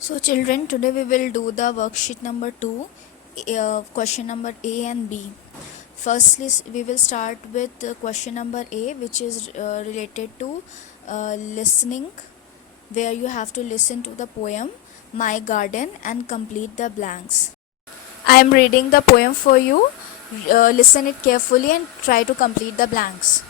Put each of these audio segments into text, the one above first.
So children, today we will do the worksheet number 2, question number A and B. Firstly, we will start with question number A, which is related to listening, where you have to listen to the poem My Garden and complete the blanks. I am reading the poem for you. Listen it carefully and try to complete the blanks.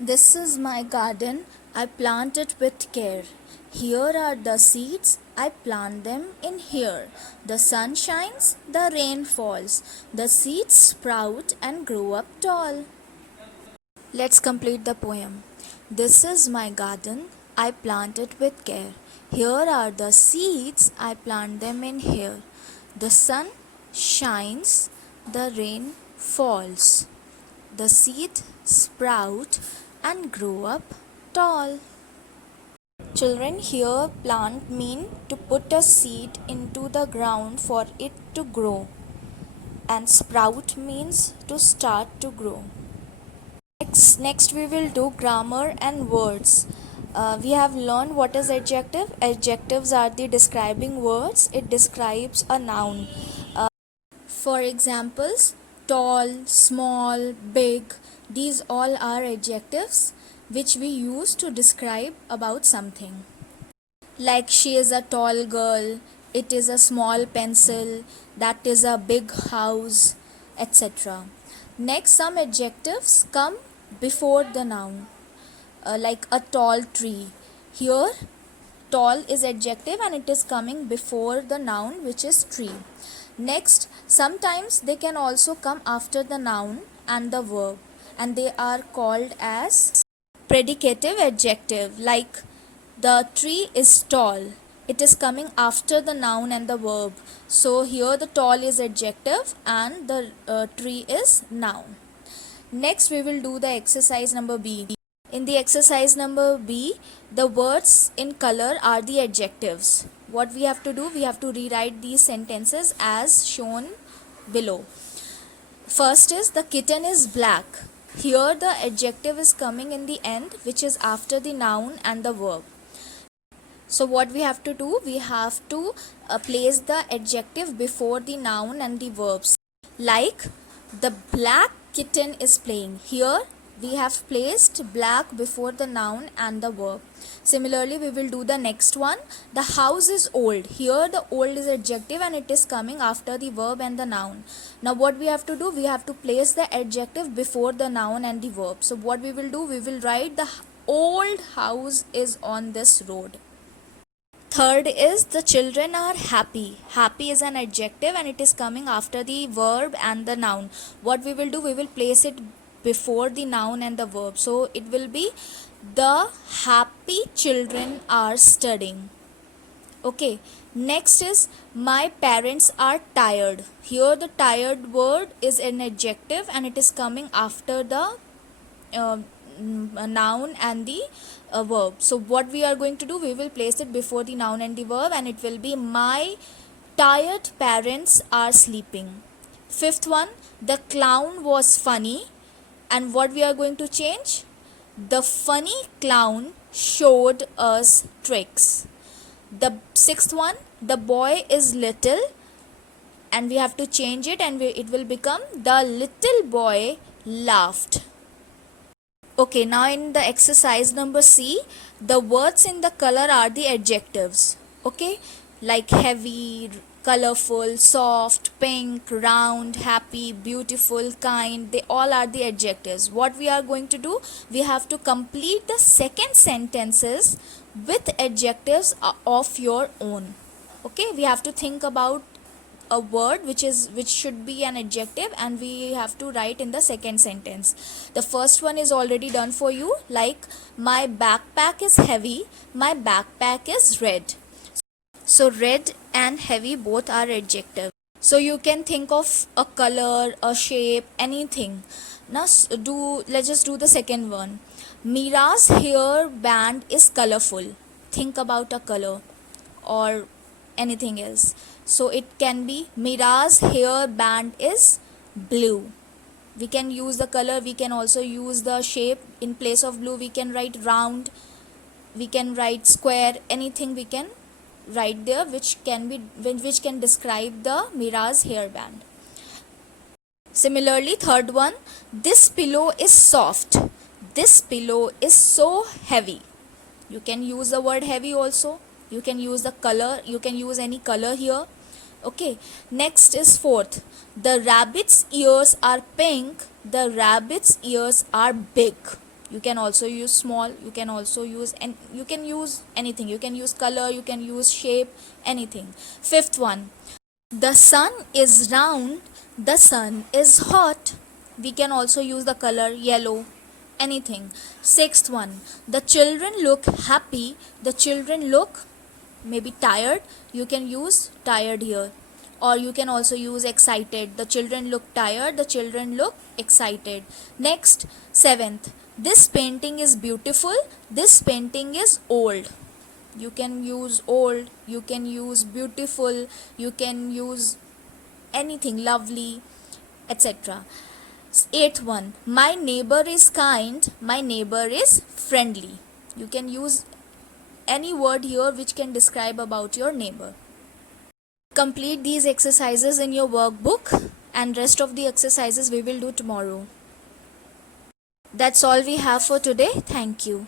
This is my garden, I plant it with care. Here are the seeds, I plant them in here. The sun shines, the rain falls. The seeds sprout and grow up tall. Let's complete the poem. This is my garden, I plant it with care. Here are the seeds, I plant them in here. The sun shines, the rain falls. The seed sprout and grow up tall. Children, here plant mean to put a seed into the ground for it to grow, and sprout means to start to grow. Next we will do grammar and words. We have learned what is adjective. Adjectives are the describing words. It describes a noun. For examples, tall, small, big, these all are adjectives which we use to describe about something. Like she is a tall girl, it is a small pencil, that is a big house, etc. Next, some adjectives come before the noun, like a tall tree. Here, tall is adjective and it is coming before the noun, which is tree. Next, sometimes they can also come after the noun and the verb, and they are called as predicative adjective. Like the tree is tall, it is coming after the noun and the verb. So here the tall is adjective and the tree is noun. Next we will do the exercise number B. In the exercise number B, the words in color are the adjectives. What we have to do, we have to rewrite these sentences as shown below. First is the kitten is black. Here the adjective is coming in the end, which is after the noun and the verb. So what we have to do, we have to place the adjective before the noun and the verbs. Like the black kitten is playing. Here we have placed black before the noun and the verb. Similarly, we will do the next one. The house is old. Here the old is adjective and it is coming after the verb and the noun. Now what we have to do, we have to place the adjective before the noun and the verb. So what we will do, we will write the old house is on this road. Third is the children are happy. Happy is an adjective and it is coming after the verb and the noun. What we will do, we will place it before the noun and the verb. So it will be the happy children are studying. Okay, next is my parents are tired. Here the tired word is an adjective and it is coming after the noun and the verb. So what we are going to do, we will place it before the noun and the verb, and it will be my tired parents are sleeping. Fifth one, the clown was funny, and what we are going to change, the funny clown showed us tricks. The sixth one, the boy is little, and we have to change it, and it will become the little boy laughed. Okay, now in the exercise number C, the words in the color are the adjectives. Okay, like heavy, colorful, soft, pink, round, happy, beautiful, kind, they all are the adjectives. What we are going to do, we have to complete the second sentences with adjectives of your own. Okay, we have to think about a word which should be an adjective, and we have to write in the second sentence. The first one is already done for you, like my backpack is heavy, my backpack is red. So red and heavy both are adjective. So you can think of a color, a shape, anything. Now let's just do the second one. Mira's hair band is colorful. Think about a color or anything else. So it can be Mira's hair band is blue. We can use the color, we can also use the shape. In place of blue we can write round. we can write square, anything we can write there which can describe the Mira's hairband. Similarly, third one, this pillow is soft, this pillow is so heavy. You can use the word heavy also. You can use the color, you can use any color here. Okay, next is fourth, the rabbit's ears are pink, the rabbit's ears are big. You can also use small, you can also use, and you can use anything, you can use color, you can use shape, anything. Fifth one, the sun is round, the sun is hot. We can also use the color yellow, anything. Sixth one, the children look happy, the children look maybe tired. You can use tired here, or you can also use excited. The children look tired, the children look excited. Next, seventh, this painting is beautiful, this painting is old. You can use old, you can use beautiful, you can use anything, lovely, etc. Eighth one, my neighbor is kind, my neighbor is friendly. You can use any word here which can describe about your neighbor. Complete these exercises in your workbook, and rest of the exercises we will do tomorrow. That's all we have for today. Thank you.